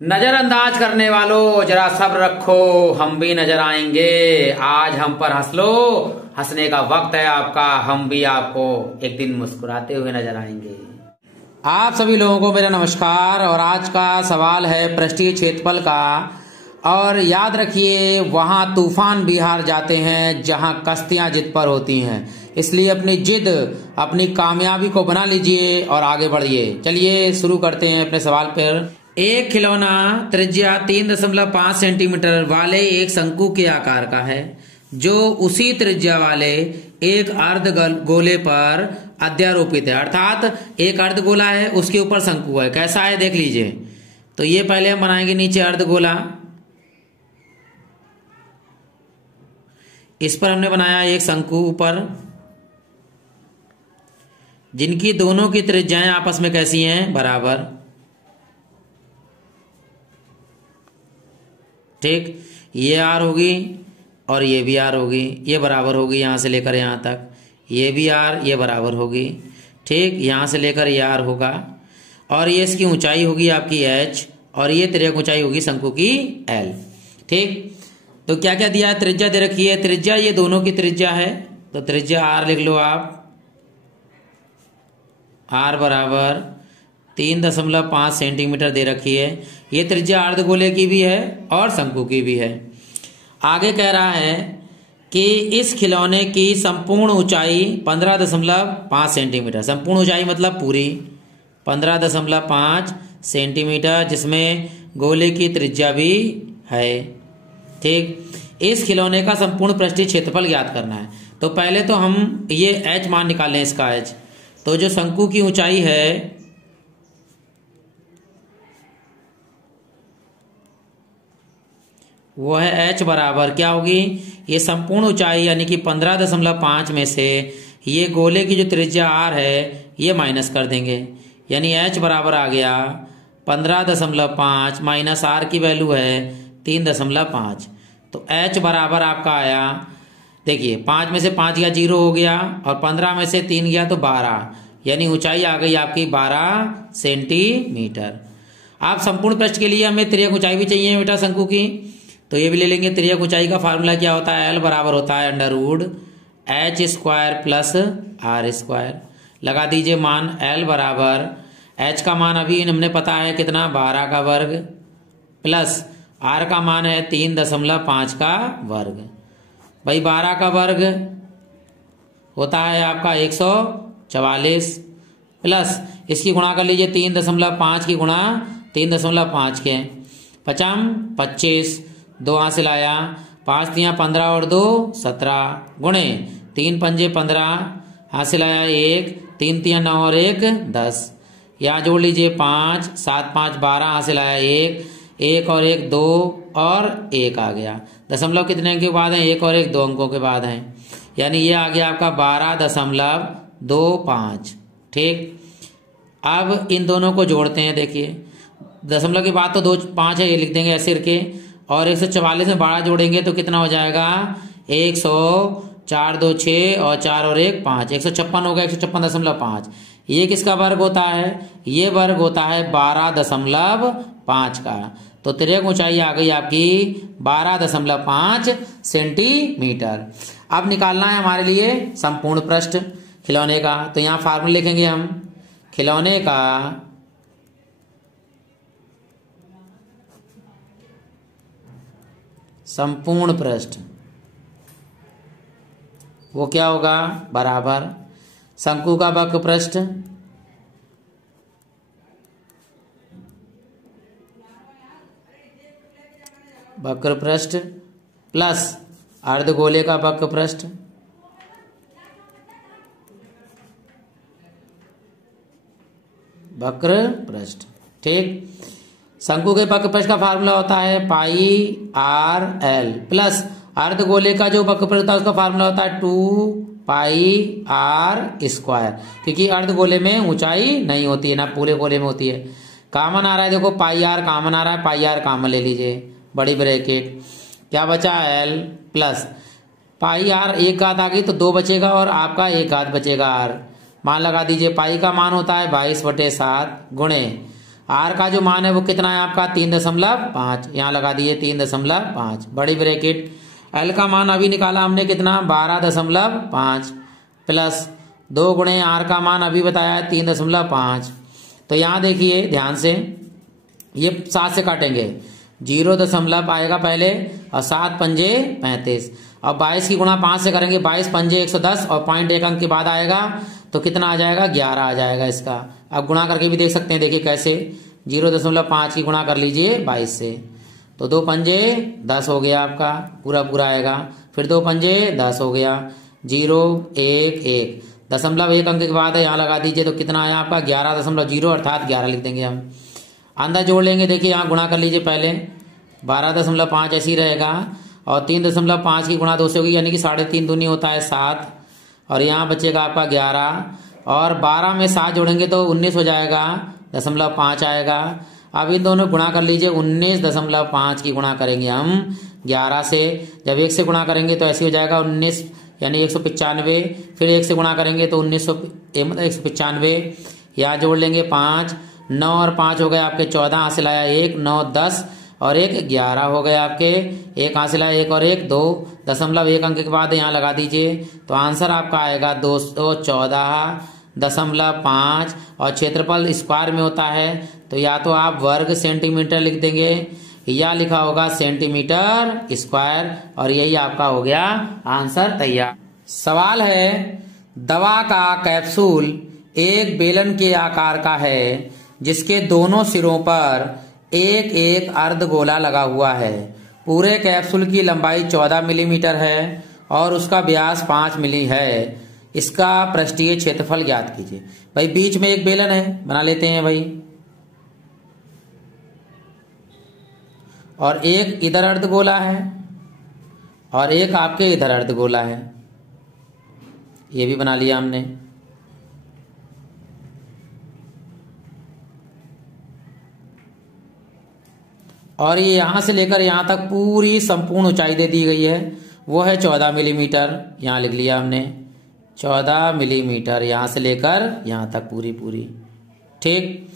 नजरअंदाज करने वालों जरा सब्र रखो, हम भी नजर आएंगे। आज हम पर हंस लो, हंसने का वक्त है आपका। हम भी आपको एक दिन मुस्कुराते हुए नजर आएंगे। आप सभी लोगों को मेरा नमस्कार। और आज का सवाल है पृष्ठीय क्षेत्रफल का। और याद रखिए, वहां तूफान बिहार जाते हैं जहां कश्तियां जिद पर होती हैं। इसलिए अपनी जिद, अपनी कामयाबी को बना लीजिए और आगे बढ़िए। चलिए शुरू करते हैं अपने सवाल पर। एक खिलौना त्रिज्या 3.5 सेंटीमीटर वाले एक शंकु के आकार का है, जो उसी त्रिज्या वाले एक अर्ध गोले पर अध्यारोपित है। अर्थात एक अर्ध गोला है, उसके ऊपर शंकु है। कैसा है देख लीजिए। तो ये पहले हम बनाएंगे नीचे अर्ध गोला। इस पर हमने बनाया एक शंकु ऊपर, जिनकी दोनों की त्रिज्याएं आपस में कैसी हैं, बराबर। ठीक, ये आर होगी और ये भी आर होगी। ये बराबर होगी यहां से लेकर यहां तक। ये भी आर, ये बराबर होगी। ठीक, यहां से लेकर ये आर होगा। और ये इसकी ऊंचाई होगी आपकी एच, और ये तिर्यक ऊंचाई होगी शंकु की एल। ठीक, तो क्या क्या दिया है, त्रिज्या दे रखी है। त्रिज्या ये दोनों की त्रिज्या है, तो त्रिज्या आर लिख लो आप। आर बराबर 3.5 सेंटीमीटर दे रखी है। ये त्रिज्या अर्धगोले की भी है और शंकु की भी है। आगे कह रहा है कि इस खिलौने की संपूर्ण ऊंचाई 15.5 सेंटीमीटर। संपूर्ण ऊंचाई मतलब पूरी 15.5 सेंटीमीटर, जिसमें गोले की त्रिज्या भी है। ठीक, इस खिलौने का संपूर्ण पृष्ठीय क्षेत्रफल ज्ञात करना है। तो पहले तो हम ये एच मान निकाल लें, इसका एच। तो जो शंकु की ऊंचाई है वो है एच बराबर क्या होगी, ये संपूर्ण ऊंचाई यानी कि 15.5 में से ये गोले की जो त्रिज्या आर है ये माइनस कर देंगे। यानी एच बराबर आ गया 15.5 माइनस आर की वैल्यू है 3.5। तो एच बराबर आपका आया, देखिए 5 में से 5 गया 0 हो गया, और 15 में से 3 गया तो 12। यानी ऊंचाई आ गई आपकी 12 सेंटीमीटर। आप संपूर्ण पृष्ठ के लिए हमें तिर्यक ऊंचाई भी चाहिए बेटा शंकु की, तो ये भी ले लेंगे। तिर्यक ऊंचाई का फार्मूला क्या होता है, एल बराबर होता है √h² प्लस r²। लगा दीजिए मान। एल बराबर h का मान अभी हमने पता है कितना, 12 का वर्ग, प्लस r का मान है 3.5 का वर्ग। भाई 12 का वर्ग होता है आपका 144, प्लस इसकी गुणा कर लीजिए 3.5 की गुणा 3.5 के, 25 2 हासिल आया, 5 3 15 और 2 17, गुणे 3 पंजे 15 हासिल आया 1, 3 3 9 और 1 10। यहाँ जोड़ लीजिए 5 7 5 12 हासिल आया 1 और 1 2 और 1 आ गया। दशमलव कितने के बाद है, 1 और 1 2 अंकों के बाद है। यानी ये आ गया आपका 12.25। ठीक, अब इन दोनों को जोड़ते हैं। देखिए दशमलव के बाद तो 2 5 है, ये लिख देंगे ऐसे करके, और 144 में 12 जोड़ेंगे तो कितना हो जाएगा, 104 2 6 और 4 और 1 5, 156 होगा। 156.5 ये किसका वर्ग होता है, ये वर्ग होता है 12.5 का। तो तिर्यक ऊंचाई आ गई आपकी 12.5 सेंटीमीटर। अब निकालना है हमारे लिए संपूर्ण पृष्ठ खिलौने का। तो यहाँ फार्मूला लिखेंगे हम। खिलौने का संपूर्ण पृष्ठ वो क्या होगा, बराबर शंकु का वक्र पृष्ठ प्लस अर्धगोले का वक्र पृष्ठ वक्र पृष्ठ। ठीक, शंकु के वक्र पृष्ठ का फार्मूला होता है पाई आर एल, प्लस अर्धगोले का जो वक्र पृष्ठ होता है उसका फार्मूला होता है 2 पाई r², क्योंकि अर्धगोले में ऊंचाई नहीं होती है ना, पूरे गोले में होती है। कॉमन आ रहा है, देखो पाई आर कॉमन आ रहा है, पाई आर कॉमन ले लीजिए, बड़ी ब्रैकेट, क्या बचा एल प्लस पाई आर 1 घात आ गई तो 2 बचेगा, और आपका 1 घात बचेगा आर। मान लगा दीजिए, पाई का मान होता है 22/7 गुणे आर का जो मान है वो कितना है आपका 3.5, यहाँ लगा दिए 3.5, बड़ी ब्रैकेट। एल का मान अभी निकाला हमने कितना 12.5 प्लस 2 गुणे आर का मान अभी बताया है 3.5। तो यहाँ देखिए ध्यान से, ये 7 से काटेंगे, 0 आएगा पहले और 7 पंजे 35। अब 22 की गुणा 5 से करेंगे, 22 पंजे 110 और 0.1 अंक के बाद आएगा तो कितना आ जाएगा 11 आ जाएगा इसका। अब गुणा करके भी देख सकते हैं, देखिए कैसे 0.5 की गुणा कर लीजिए 22 से, तो 2 पंजे 10 हो गया आपका, पूरा पूरा आएगा। फिर 2 पंजे 10 हो गया, 0 1 1 1 अंक के बाद यहाँ लगा दीजिए तो कितना आया आपका 11.0 अर्थात 11 लिख देंगे हम। अंदर जोड़ लेंगे, देखिए यहाँ गुणा कर लीजिए पहले, 12.5 ऐसे ही रहेगा और 3.5 की गुणा 2 से होगी, यानी कि 3.5 दूनी होता है 7 और यहाँ बचेगा आपका 11 और 12 में 7 जोड़ेंगे तो 19 हो जाएगा, 0.5 आएगा। अब इन दोनों गुणा कर लीजिए, 19.5 की गुणा करेंगे हम 11 से, जब 1 से गुणा करेंगे तो ऐसे हो जाएगा 19 यानी 195, फिर 1 से गुणा करेंगे तो 195, यहाँ जोड़ लेंगे 5, 9 और 5 हो गए आपके 14, हासिल आया 1, 9 10 और 1 11 हो गए आपके, 1 हासिल आया 1 और 1 2.1 अंक के बाद यहाँ लगा दीजिए तो आंसर आपका आएगा 214.5 और क्षेत्रफल स्क्वायर में होता है तो या तो आप वर्ग सेंटीमीटर लिख देंगे या लिखा होगा सेंटीमीटर स्क्वायर और यही आपका हो गया आंसर तैयार। सवाल है, दवा का कैप्सूल एक बेलन के आकार का है जिसके दोनों सिरों पर एक एक अर्धगोला लगा हुआ है। पूरे कैप्सूल की लंबाई 14 मिलीमीटर है और उसका व्यास 5 मिली है। इसका पृष्ठीय क्षेत्रफल ज्ञात कीजिए। भाई बीच में एक बेलन है, बना लेते हैं भाई, और एक इधर अर्धगोला है और एक आपके इधर अर्धगोला है, ये भी बना लिया हमने। और ये यहां से लेकर यहां तक पूरी संपूर्ण ऊंचाई दे दी गई है, वो है 14 मिलीमीटर, यहां लिख लिया हमने 14 मिलीमीटर, यहां से लेकर यहां तक पूरी पूरी। ठीक,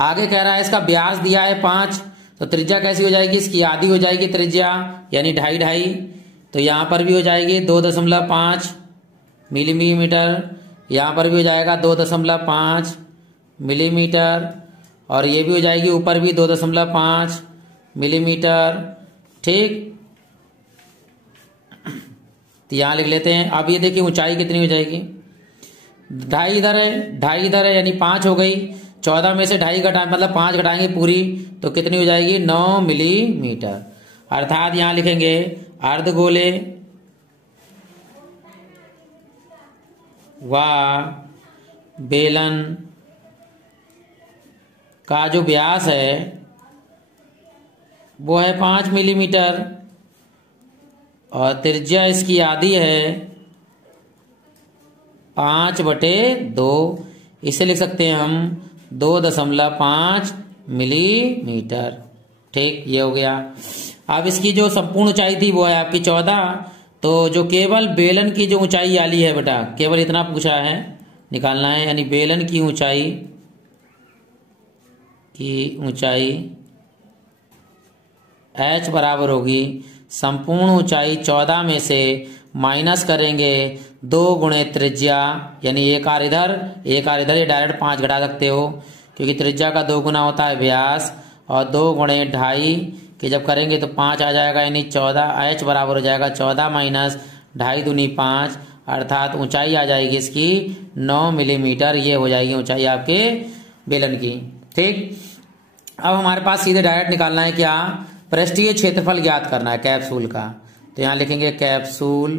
आगे कह रहा है इसका व्यास दिया है 5, तो त्रिज्या कैसी हो जाएगी, इसकी आधी हो जाएगी त्रिज्या यानी 2.5, तो यहां पर भी हो जाएगी 2.5 मिलीमीटर, यहां पर भी हो जाएगा 2.5 मिलीमीटर और ये भी हो जाएगी ऊपर भी 2.5 मिलीमीटर। ठीक, तो यहां लिख लेते हैं। अब ये देखिए ऊंचाई कितनी हो जाएगी, 2.5 इधर है, 2.5 इधर है यानी 5 हो गई, 14 में से 2.5 घटा मतलब 5 घटाएंगे पूरी तो कितनी हो जाएगी 9 मिलीमीटर। अर्थात यहां लिखेंगे अर्धगोले व बेलन का जो व्यास है वो है 5 मिलीमीटर और त्रिज्या इसकी आधी है 5/2, इसे लिख सकते हैं हम 2.5 मिलीमीटर। ठीक, ये हो गया। अब इसकी जो संपूर्ण ऊंचाई थी वो है आपकी 14, तो जो केवल बेलन की जो ऊंचाई वाली है बेटा, केवल इतना पूछा है निकालना है, यानी बेलन की ऊंचाई h बराबर होगी संपूर्ण ऊंचाई 14 में से माइनस करेंगे 2 गुणे त्रिज्या, यानी एक आर इधर एक आर इधर, ये डायरेक्ट 5 घटा सकते हो क्योंकि त्रिज्या का 2 गुना होता है व्यास, और 2 गुणे 2.5 कि जब करेंगे तो 5 आ जाएगा, यानी 14 h बराबर हो जाएगा 14 माइनस 2.5 दूनी 5, अर्थात ऊंचाई आ जाएगी इसकी 9 मिलीमीटर। ये हो जाएगी ऊंचाई आपके बेलन की। ठीक, अब हमारे पास सीधे डायरेक्ट निकालना है क्या, पृष्ठीय क्षेत्रफल ज्ञात करना है कैप्सूल का। तो यहां लिखेंगे कैप्सूल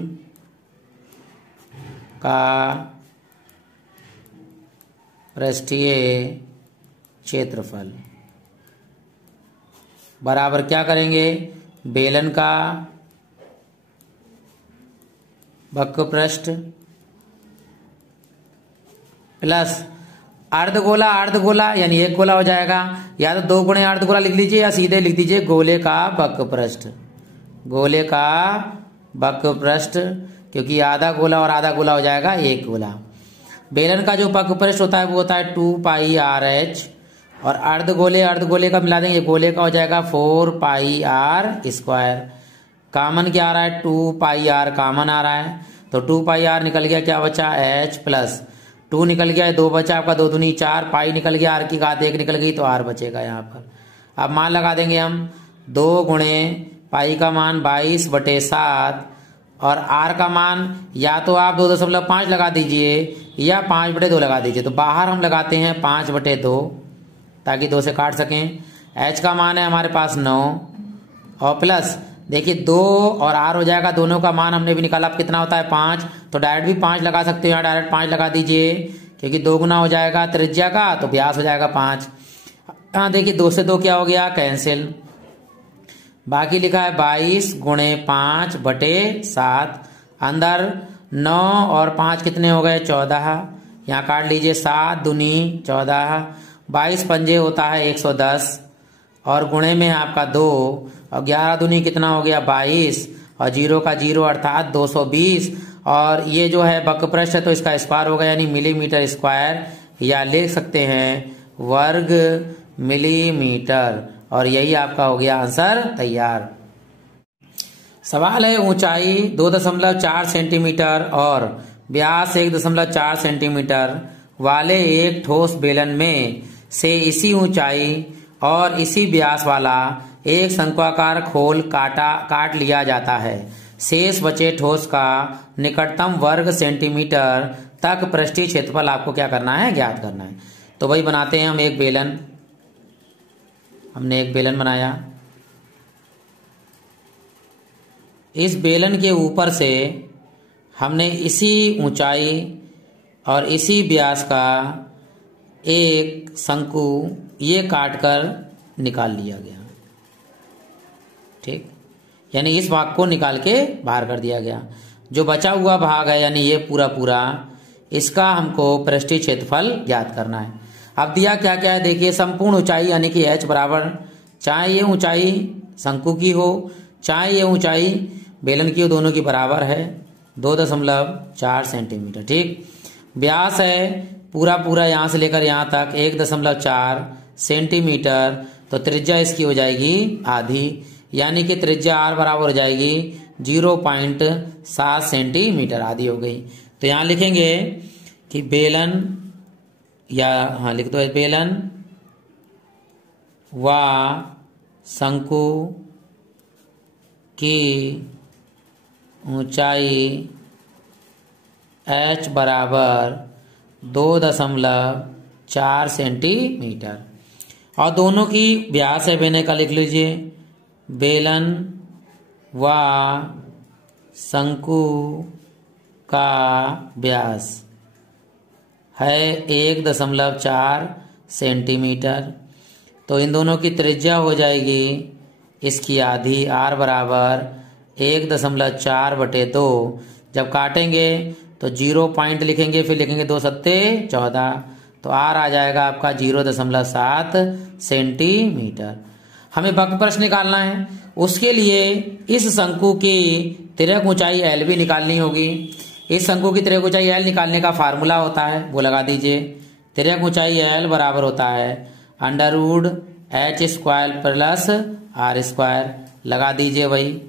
का पृष्ठीय क्षेत्रफल बराबर क्या करेंगे, बेलन का वक्र पृष्ठ प्लस अर्धगोला, अर्धगोला यानी एक गोला हो जाएगा, या तो 2 गुणे अर्धगोला लिख लीजिए या सीधे लिख दीजिए गोले का वक्र पृष्ठ, गोले का वक्र पृष्ठ, क्योंकि आधा गोला और आधा गोला हो जाएगा 1 गोला। बेलन का जो वक्र पृष्ठ होता है वो होता है 2πRh और अर्धगोले का मिला देंगे, गोले का हो जाएगा 4 पाई आर स्क्वायर। कॉमन क्या आ रहा है, 2 पाई आर कॉमन आ रहा है, तो 2 पाई आर निकल गया, क्या बचा एच प्लस 2 निकल गया, 2 बचा आपका, 2 दूनी 4, पाई निकल गया, आर की घात 1 निकल गई, तो आर बचेगा यहाँ पर। अब मान लगा देंगे हम 2 गुणे पाई का मान 22/7 और आर का मान या तो आप 2.5 लगा दीजिए या 5/2 लगा दीजिए। तो बाहर हम लगाते हैं 5/2 ताकि 2 से काट सकें। एच का मान है हमारे पास 9 और प्लस देखिए 2 और आर हो जाएगा, दोनों का मान हमने भी निकाला, अब कितना होता है 5, तो डायरेक्ट भी 5 लगा सकते हो, यहाँ डायरेक्ट 5 लगा दीजिए क्योंकि 2 गुना हो जाएगा त्रिज्या का, तो व्यास हो जाएगा 5। हाँ देखिए 2 से 2 क्या हो गया, कैंसिल। बाकी लिखा है 22 गुणे 5/7, अंदर 9 और 5 कितने हो गए 14, यहाँ काट लीजिए, 7 दूनी 14, 22 पंजे होता है 110 और गुणे में आपका 2 और 11 दूनी कितना हो गया 22 और 0 का 0 अर्थात 220 और ये जो है वक्रपृष्ठ है तो इसका स्क्वायर होगा यानी मिलीमीटर स्क्वायर, या लिख सकते हैं वर्ग मिलीमीटर, और यही आपका हो गया आंसर तैयार। सवाल है ऊंचाई 2.4 सेंटीमीटर और व्यास 1.4 सेंटीमीटर वाले एक ठोस बेलन में से इसी ऊंचाई और इसी व्यास वाला एक शंक्वाकार खोल काट लिया जाता है। शेष बचे ठोस का निकटतम वर्ग सेंटीमीटर तक पृष्ठीय क्षेत्रफल आपको क्या करना है, ज्ञात करना है। तो वही बनाते हैं हम एक बेलन, हमने एक बेलन बनाया, इस बेलन के ऊपर से हमने इसी ऊंचाई और इसी व्यास का एक शंकु ये काटकर निकाल लिया गया, ठीक, यानी इस भाग को निकाल के बाहर कर दिया गया। जो बचा हुआ भाग है यानी ये पूरा इसका हमको पृष्ठीय क्षेत्रफल ज्ञात करना है। अब दिया क्या क्या है देखिए, संपूर्ण ऊंचाई यानी कि h बराबर, चाहे ये ऊंचाई शंकु की हो चाहे ये ऊंचाई बेलन की हो, दोनों की बराबर है 2.4 सेंटीमीटर, ठीक। व्यास है पूरा यहां से लेकर यहां तक 1.4 सेंटीमीटर, तो त्रिज्या इसकी हो जाएगी आधी, यानी कि त्रिज्या r बराबर हो जाएगी 0.7 सेंटीमीटर, आधी हो गई। तो यहां लिखेंगे कि बेलन, या हाँ लिख दो बेलन व शंकु की ऊंचाई h बराबर 2.4 सेंटीमीटर और दोनों की व्यास है बेलन का, लिख लीजिए बेलन व शंकु का व्यास है 1.4 सेंटीमीटर। तो इन दोनों की त्रिज्या हो जाएगी इसकी आधी, r बराबर 1.4/2। जब काटेंगे तो 0 पॉइंट लिखेंगे, फिर लिखेंगे 2 सत्ते 14, तो r आ जाएगा आपका 0.7 सेंटीमीटर। हमें वक्रपृष्ठ निकालना है, उसके लिए इस शंकु की तिर्यक ऊंचाई l भी निकालनी होगी। इस शंकु की तिर्यक ऊंचाई l निकालने का फार्मूला होता है, वो लगा दीजिए। तिर्यक ऊंचाई l बराबर होता है √h² प्लस r², लगा दीजिए वही।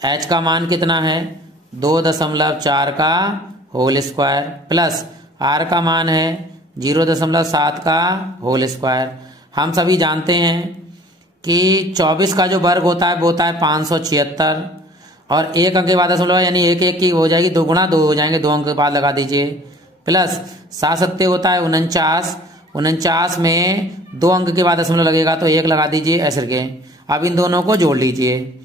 h का मान कितना है 2.4 का होल स्क्वायर प्लस r का मान है 0.7 का होल स्क्वायर। हम सभी जानते हैं कि 24 का जो वर्ग होता है वो होता है 576 और एक अंक के बाद दशमलव यानी 1 की हो जाएगी, 2 गुणा 2 हो जाएंगे, 2 अंक के बाद लगा दीजिए, प्लस 7 सत्ते होता है 49 में 2 अंक के बाद दशमलव लगेगा तो 1 लगा दीजिए ऐसे करके। अब इन दोनों को जोड़ लीजिए,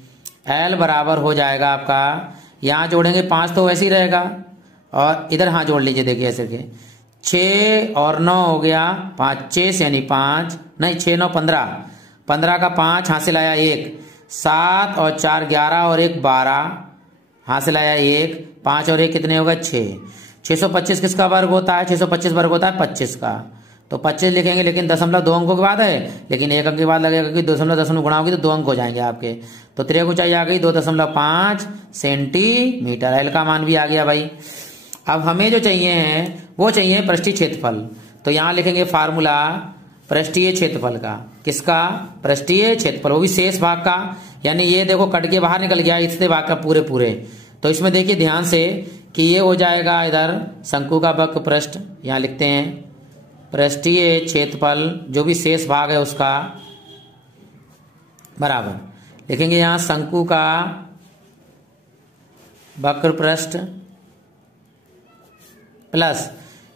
l बराबर हो जाएगा आपका, यहाँ जोड़ेंगे 5 तो वैसे ही रहेगा और इधर हाँ जोड़ लीजिए, देखिए ऐसे करके 6 और 9 हो गया 5, 6 यानी 5 नहीं 6 9 15 का 5 हासिल आया 1, 7 और 4 11 और 1 12 हासिल आया 1, 5 और 1 कितने होगा 6। 625 किसका वर्ग होता है, 625 वर्ग होता है 25 का, तो 25 लिखेंगे लेकिन दशमलव 2 अंकों के बाद है, लेकिन 1 अंक के बाद लगेगा क्योंकि दशमलव गुणा होगी तो 2 अंक हो जाएंगे आपके। तो तिर्यक ऊंचाई आ गई 2.5 सेंटीमीटर, एल का मान भी आ गया भाई। अब हमें जो चाहिए है वो चाहिए पृष्ठीय क्षेत्रफल, तो यहाँ लिखेंगे फार्मूला पृष्ठीय क्षेत्रफल का। किसका? पृष्ठीय क्षेत्रफल, वो भी शेष भाग का। यानी ये देखो कट के बाहर निकल गया इससे भाग का पूरे पूरे। तो इसमें देखिए ध्यान से कि ये हो जाएगा इधर शंकु का वक्र पृष्ठ, यहाँ लिखते हैं पृष्ठीय क्षेत्रफल जो भी शेष भाग है उसका बराबर लिखेंगे यहाँ शंकु का वक्र पृष्ठ प्लस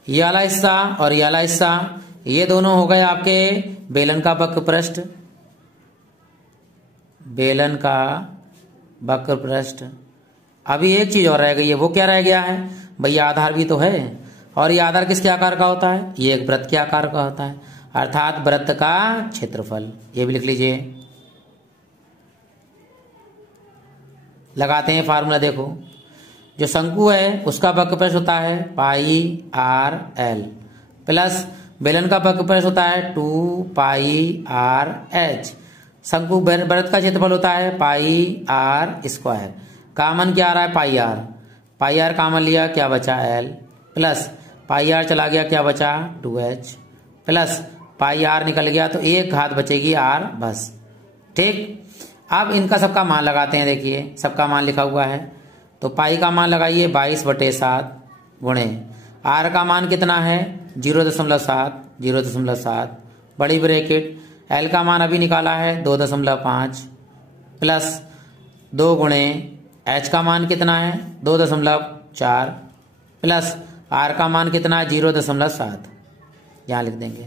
ये वाला हिस्सा और ये वाला हिस्सा, ये दोनों हो गए आपके बेलन का वक्र पृष्ठ, बेलन का वक्र पृष्ठ। अभी एक चीज और रह गई है, वो क्या रह गया है भैया? आधार भी तो है। और ये आधार किसके आकार का होता है? ये एक वृत्त के आकार का होता है, अर्थात वृत्त का क्षेत्रफल। ये भी लिख लीजिए। लगाते हैं फार्मूला, देखो जो शंकु है उसका वक्र पृष्ठ होता है पाई आर एल प्लस बेलन का वक्र पृष्ठ होता है 2 पाई आर एच। शंकु वृत्त का क्षेत्रफल होता है पाई आर स्क्वायर। कॉमन क्या आ रहा है? पाई आर कॉमन लिया, क्या बचा? एल प्लस पाई आर चला गया, क्या बचा? 2h प्लस पाई आर निकल गया तो एक घात बचेगी आर बस। ठीक, अब इनका सबका मान लगाते हैं। देखिए सबका मान लिखा हुआ है तो पाई का मान लगाइए 22/7 गुणे आर का मान कितना है 0.7 बड़ी ब्रैकेट, एल का मान अभी निकाला है 2.5 प्लस 2 गुणे एच का मान कितना है 2.4 प्लस आर का मान कितना है 0.7, यहाँ लिख देंगे।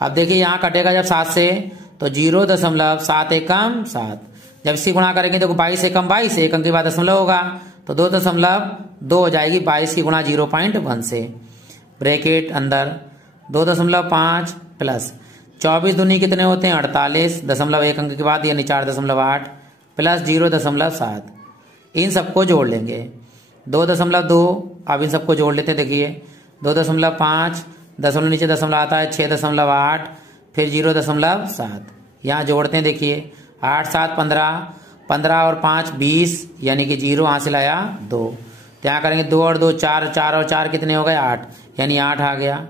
अब देखिए यहाँ कटेगा जब 7 से तो 0.7 एकम 7, जब इसकी गुणा करेंगे तो 22 एकम 22, एक अंक के बाद दशमलव होगा तो 2.2 हो जाएगी 22 की गुणा 0.1 से, ब्रैकेट अंदर 2.5 प्लस 24 दूनी कितने होते हैं 48, दशमलव एक अंक के बाद यानी 4.8 प्लस 0.7, इन सबको जोड़ लेंगे 2.2। अब इन सबको जोड़ लेते हैं। देखिए 2.5 दशमलव नीचे दशमलव आता है 6.8 फिर 0.7, यहाँ जोड़ते हैं। देखिए 8 7 15 और 5 20 यानी कि 0 यहाँ से लाया 2, तो यहाँ करेंगे 2 और 2 4, 4 और 4 कितने हो गए 8, यानी 8 आ गया।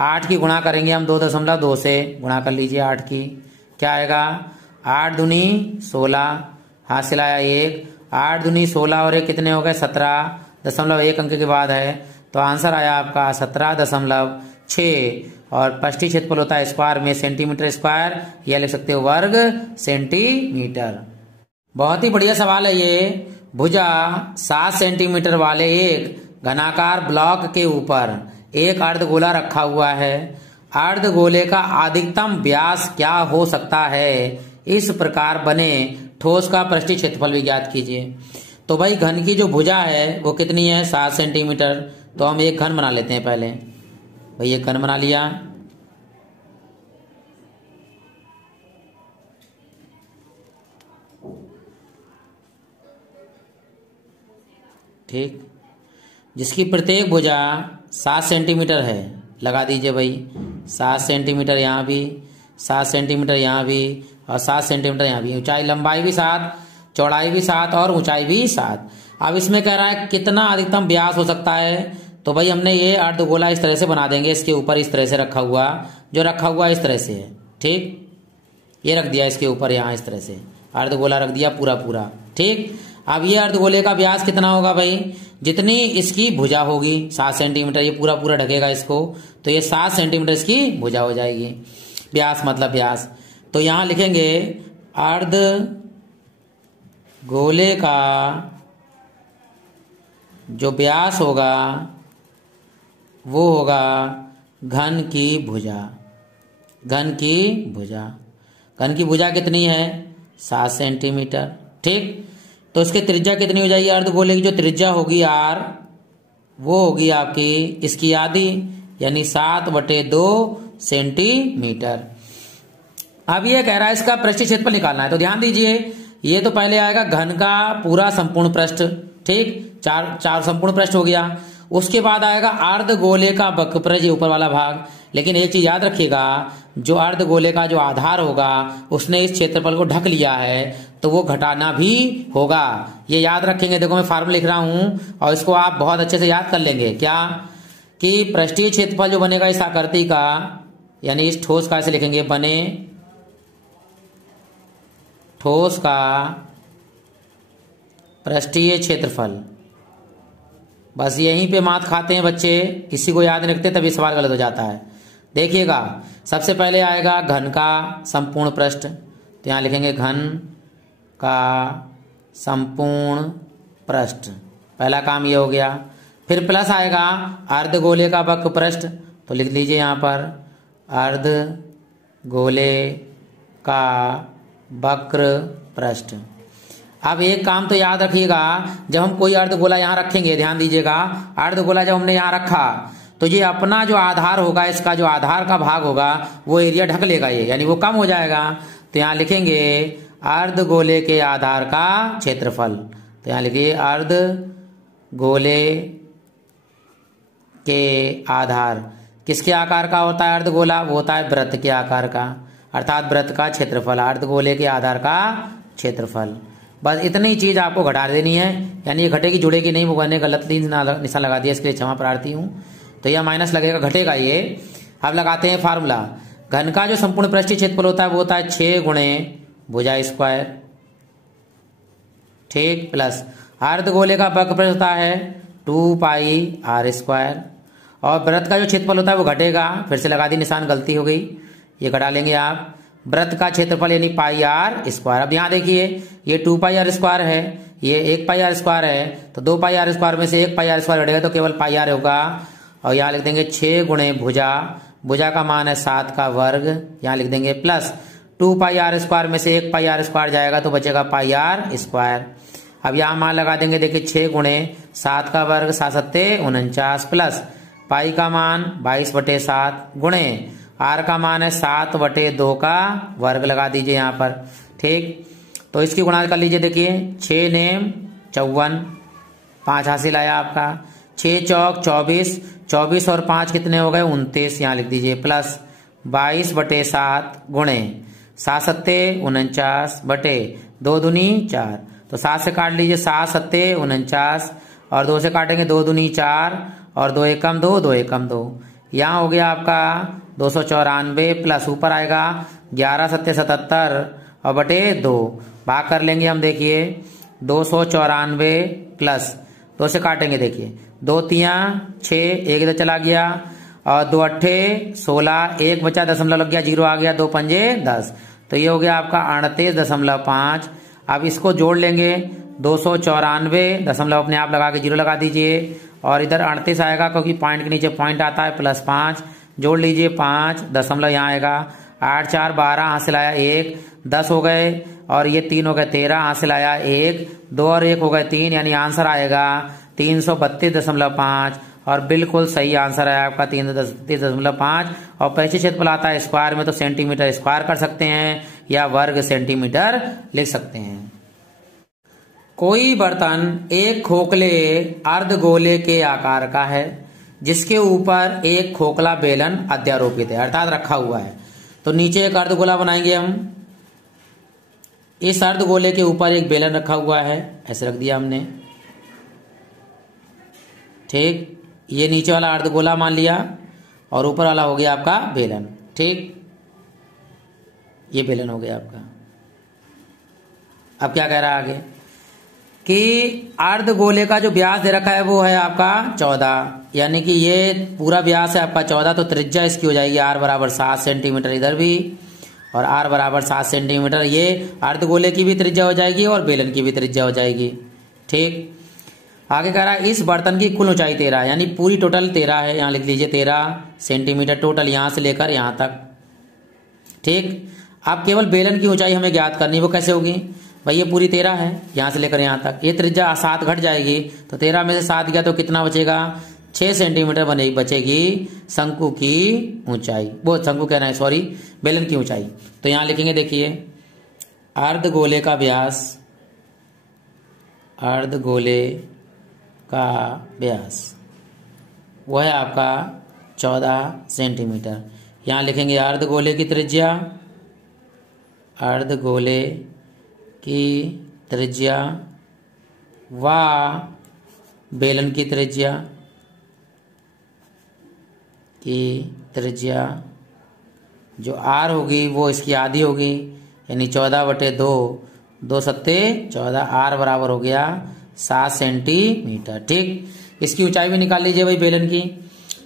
8 की गुणा करेंगे हम 2.2 से, गुणा कर लीजिए 8 की, क्या आएगा 8 दूनी 16, हाथ से लाया 1, 8 दूनी 16 और 1 कितने हो गए 17, दशमलव एक अंक के बाद है तो आंसर आया आपका 17.6। और पृष्ठीय क्षेत्रफल होता है स्क्वायर में सेंटीमीटर स्क्वायर, या लिख सकते हो वर्ग सेंटीमीटर। बहुत ही बढ़िया सवाल है ये। भुजा 7 सेंटीमीटर वाले एक घनाकार ब्लॉक के ऊपर एक अर्धगोला रखा हुआ है। अर्धगोले का अधिकतम व्यास क्या हो सकता है? इस प्रकार बने ठोस का पृष्ठीय क्षेत्रफल भी ज्ञात कीजिए। तो भाई घन की जो भुजा है वो कितनी है 7 सेंटीमीटर, तो हम एक घन बना लेते हैं। पहले भाई एक घन बना लिया, ठीक, जिसकी प्रत्येक भुजा 7 सेंटीमीटर है। लगा दीजिए भाई 7 सेंटीमीटर यहाँ भी, 7 सेंटीमीटर यहाँ भी और 7 सेंटीमीटर यहाँ भी। ऊंचाई लंबाई भी 7, चौड़ाई भी 7 और ऊंचाई भी 7। अब इसमें कह रहा है कितना अधिकतम व्यास हो सकता है, तो भाई हमने ये अर्धगोला इस तरह से बना देंगे। इसके ऊपर इस तरह से रखा हुआ, जो रखा हुआ इस तरह से है, ठीक, ये रख दिया इसके ऊपर, यहाँ इस तरह से अर्धगोला रख दिया पूरा पूरा, ठीक। अब ये अर्धगोले का व्यास कितना होगा भाई, जितनी इसकी भुजा होगी 7 सेंटीमीटर, ये पूरा पूरा ढकेगा इसको, तो ये 7 सेंटीमीटर इसकी भुजा हो जाएगी। व्यास मतलब व्यास, तो यहां लिखेंगे अर्धगोले का जो व्यास होगा वो होगा घन की भुजा। घन की भुजा, घन की भुजा कितनी है 7 सेंटीमीटर, ठीक। तो इसकी त्रिज्या कितनी हो जाएगी अर्धगोले की, जो त्रिज्या होगी r वो होगी आपकी इसकी आधी, यानी 7/2 सेंटीमीटर। अब ये कह रहा है इसका पृष्ठीय क्षेत्रफल निकालना है, तो ध्यान दीजिए ये तो पहले आएगा घन का पूरा संपूर्ण पृष्ठ, ठीक, चार संपूर्ण पृष्ठ हो गया। उसके बाद आएगा अर्धगोले का वक्रपृष्ठ, ऊपर वाला भाग। लेकिन एक चीज याद रखिएगा, जो अर्धगोले का जो आधार होगा उसने इस क्षेत्रफल को ढक लिया है, तो वो घटाना भी होगा, ये याद रखेंगे। देखो मैं फार्मूला लिख रहा हूं और इसको आप बहुत अच्छे से याद कर लेंगे। क्या कि पृष्ठीय क्षेत्रफल जो बनेगा इस आकृति का, यानी इस ठोस का ऐसे लिखेंगे, बने ठोस का पृष्ठीय क्षेत्रफल। बस यहीं पे मात खाते हैं बच्चे, किसी को याद नहीं रखते तभी सवाल गलत हो जाता है। देखिएगा, सबसे पहले आएगा घन का संपूर्ण पृष्ठ, तो यहां लिखेंगे घन का संपूर्ण पृष्ठ, पहला काम ये हो गया। फिर प्लस आएगा अर्धगोले का वक्र पृष्ठ, तो लिख लीजिए यहां पर अर्धगोले का वक्र पृष्ठ। अब एक काम तो याद रखिएगा, जब हम कोई अर्धगोला यहां रखेंगे, ध्यान दीजिएगा, अर्धगोला जब हमने यहां रखा तो ये अपना जो आधार होगा, इसका जो आधार का भाग होगा वो एरिया ढक लेगा ये, यानी वो कम हो जाएगा। तो यहां लिखेंगे अर्धगोले के आधार का क्षेत्रफल, तो यहां लिखिए अर्धगोले के आधार किसके आकार का होता है अर्धगोला, वो होता है वृत्त के आकार का, अर्थात वृत्त का क्षेत्रफल, अर्धगोले के आधार का क्षेत्रफल। बस इतनी चीज आपको घटा देनी है, यानी ये घटेगी जुड़ेगी नहीं, वो मैंने गलत निशान लगा दिया, इसके लिए क्षमा प्रार्थी हूं। तो यह माइनस लगेगा, घटेगा ये। अब लगाते हैं फार्मूला। घन का जो संपूर्ण पृष्ठीय क्षेत्रफल होता है वो होता है 6 गुणे भुजा स्क्वायर, ठीक, प्लस अर्धगोले का वक्र पृष्ठ होता है 2 पाई आर स्क्वायर, और वृत्त का जो क्षेत्रफल होता है वो घटेगा, फिर से लगा दी निशान, गलती हो गई, ये घटा लेंगे आप। वृत्त का क्षेत्रफल यानी पाई आर स्क्वायर। अब यहां देखिए ये 2 पाई आर स्क्वायर है, ये 1 पाई आर स्क्वायर है, तो 2 पाई आर स्क्वायर में से 1 पाई आर स्क्वायर घटेगा तो केवल पाई आर होगा। और यहाँ लिख देंगे 6 गुणे भुजा, भुजा का मान है 7 का वर्ग, यहाँ लिख देंगे प्लस 2 पाई आर स्क्वायर में से 1 पाई आर स्क्वायर जाएगा तो बचेगा पाई आर स्क्वायर। अब यहाँ मान लगा देंगे, देखिए 6 गुणे 7 का वर्ग 7 सत्ते 49 प्लस पाई का मान 22/7 गुणे आर का मान है 7/2 का वर्ग, लगा दीजिए यहाँ पर, ठीक। तो इसकी गुणा कर लीजिए, देखिए 6 नेम 54, 5 हासिल आया आपका, 6 चौक 24, 24 और 5 कितने हो गए 29, यहाँ लिख दीजिए प्लस 22/7 गुणे 7 सत्ते 49 बटे 2 दूनी 4, तो 7 से काट लीजिए 7 सत्ते 49 और 2 से काटेंगे 2 दूनी 4 और 2 एकम 2, 2 एकम 2, यहाँ हो गया आपका 294 प्लस ऊपर आएगा 11 सत्ते 77 और बटे 2, भाग कर लेंगे हम, देखिए 294 प्लस 2 से काटेंगे, देखिए 2 तियां 6, 1 इधर चला गया और 2 अट्ठे 16, 1 बचा, दशमलव लग गया, 0 आ गया, 2 पंजे 10, तो ये हो गया आपका 38.5। अब इसको जोड़ लेंगे, 294 दशमलव अपने आप लगा के 0 लगा दीजिए और इधर 38 आएगा क्योंकि पॉइंट के नीचे पॉइंट आता है, प्लस 5 जोड़ लीजिए 5 दशमलव यहाँ आएगा, 8 4 12 हासिल आया 1, 10 हो गए और ये 3 हो गए 13 हासिल आया 1, 2 और 1 हो गए 3, यानी आंसर आएगा 332.5 और बिल्कुल सही आंसर है आपका 332.5। और पृष्ठीय क्षेत्रफल आता है स्क्वायर में, तो सेंटीमीटर स्क्वायर कर सकते हैं या वर्ग सेंटीमीटर लिख सकते हैं। कोई बर्तन एक खोखले अर्धगोले के आकार का है जिसके ऊपर एक खोखला बेलन अध्यारोपित है, अर्थात रखा हुआ है, तो नीचे एक अर्धगोला बनाएंगे हम, इस अर्धगोले के ऊपर एक बेलन रखा हुआ है, ऐसे रख दिया हमने, ठीक, ये नीचे वाला अर्धगोला मान लिया और ऊपर वाला हो गया आपका बेलन, ठीक, ये बेलन हो गया आपका। अब क्या कह रहा है आगे कि अर्धगोले का जो व्यास दे रखा है वो है आपका 14, यानी कि ये पूरा व्यास है आपका 14, तो त्रिज्या इसकी हो जाएगी r बराबर 7 सेंटीमीटर इधर भी और r बराबर 7 सेंटीमीटर, ये अर्धगोले की भी त्रिज्या हो जाएगी और बेलन की भी त्रिज्या हो जाएगी, ठीक। आगे कह रहा है इस बर्तन की कुल ऊंचाई 13 है, यानी पूरी टोटल 13 है, यहाँ लिख लीजिए 13 सेंटीमीटर टोटल यहां से लेकर यहां तक, ठीक। अब केवल बेलन की ऊंचाई हमें ज्ञात करनी, वो कैसे होगी भाई, ये पूरी 13 है यहां से लेकर यहां तक, ये त्रिज्या 7 घट जाएगी, तो 13 में से 7 गया तो कितना बचेगा 6 सेंटीमीटर बचेगी शंकु की ऊंचाई, वो शंकु कहना है सॉरी बेलन की ऊंचाई। तो यहां लिखेंगे, देखिए अर्धगोले का व्यास, अर्धगोले का व्यास वो है आपका 14 सेंटीमीटर, यहां लिखेंगे अर्धगोले की त्रिज्या, अर्धगोले की त्रिज्या व बेलन की त्रिज्या जो आर होगी वो इसकी आधी होगी, यानी 14/2, 2 सत्ते 14, आर बराबर हो गया 7 सेंटीमीटर। ठीक, इसकी ऊंचाई भी निकाल लीजिए भाई बेलन की।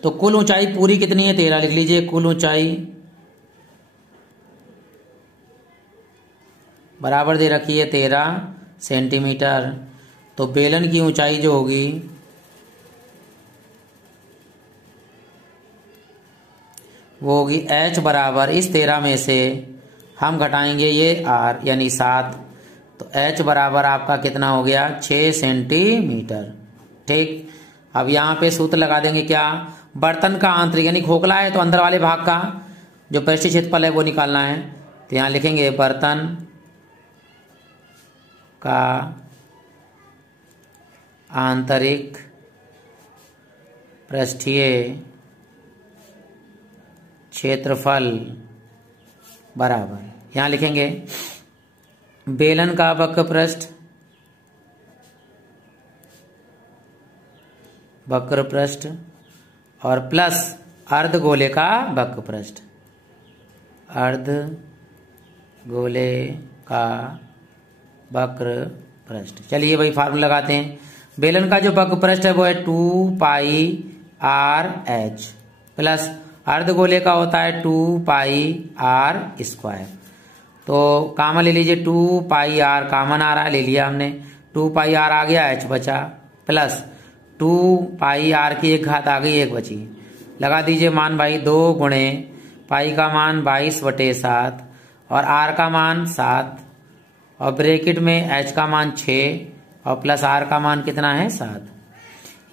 तो कुल ऊंचाई पूरी कितनी है 13, लिख लीजिए। कुल ऊंचाई बराबर दे रखी है 13 सेंटीमीटर। तो बेलन की ऊंचाई जो होगी वो होगी h बराबर, इस 13 में से हम घटाएंगे ये r यानी 7, तो h बराबर आपका कितना हो गया 6 सेंटीमीटर। ठीक, अब यहाँ पे सूत्र लगा देंगे क्या, बर्तन का आंतरिक यानी खोखला है तो अंदर वाले भाग का जो पृष्ठीय क्षेत्रफल है वो निकालना है। तो यहाँ लिखेंगे बर्तन का आंतरिक पृष्ठीय क्षेत्रफल बराबर, यहां लिखेंगे बेलन का वक्र पृष्ठ और प्लस अर्धगोले का वक्र पृष्ठ, अर्धगोले का वक्र पृष्ठ। चलिए भाई फार्मूला लगाते हैं। बेलन का जो वक्र पृष्ठ है वो है 2πr/h प्लस अर्धगोले का होता है 2πr²। तो कामन ले लीजिए, 2πr कामन आ रहा है, ले लिया हमने, 2πr आ गया, h बचा, प्लस 2πr की एक घात आ गई, एक बची। लगा दीजिए मान भाई, 2 गुणे पाई का मान 22/7 और r का मान 7 और ब्रैकेट में h का मान 6 और प्लस r का मान कितना है 7।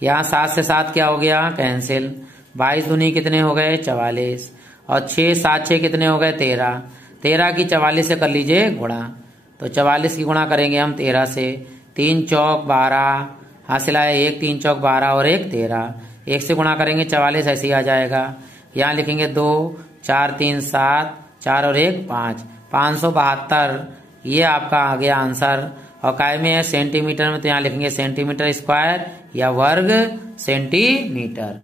यहाँ 7 से 7 क्या हो गया कैंसिल, 22 दूनी कितने हो गए 44 और 6 7 6 कितने हो गए 13, 13 की 44 से कर लीजिए गुणा। तो 44 की गुणा करेंगे हम 13 से, 3 चौक 12 हासिल आया, 1 3 चौक 12 और 1 13, 1 से गुणा करेंगे 44 ऐसे ही आ जाएगा। यहाँ लिखेंगे 2 4 3 7, 4 और 1 5, 572 ये आपका आ गया आंसर। और काय में है सेंटीमीटर में, तो यहाँ लिखेंगे सेंटीमीटर स्क्वायर या वर्ग सेंटीमीटर।